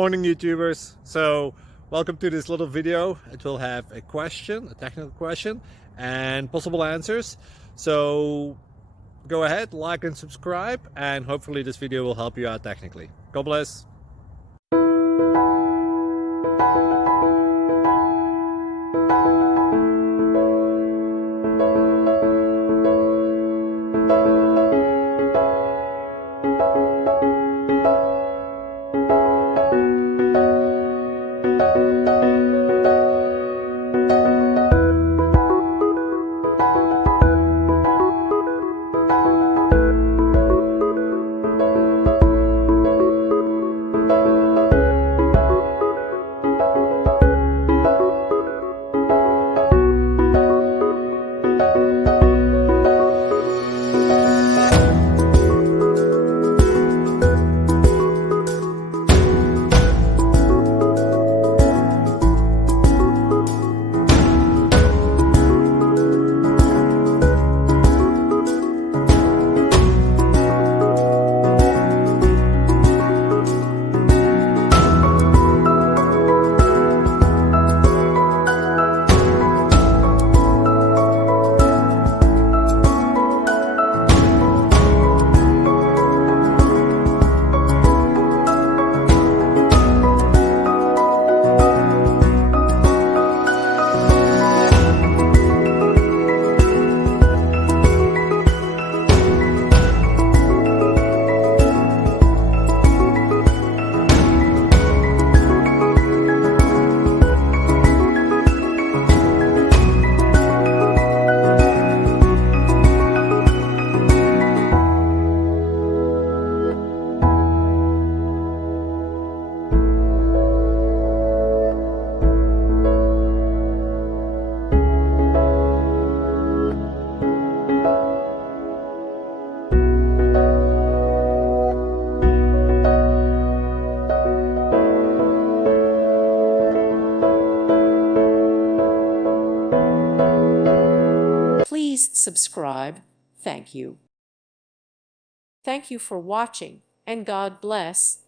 Morning YouTubers. So welcome to this little video. It will have a question, a technical question, and possible answers. So go ahead, like and subscribe, and hopefully this video will help you out technically. God bless. Please subscribe. Thank you. Thank you for watching, and God bless.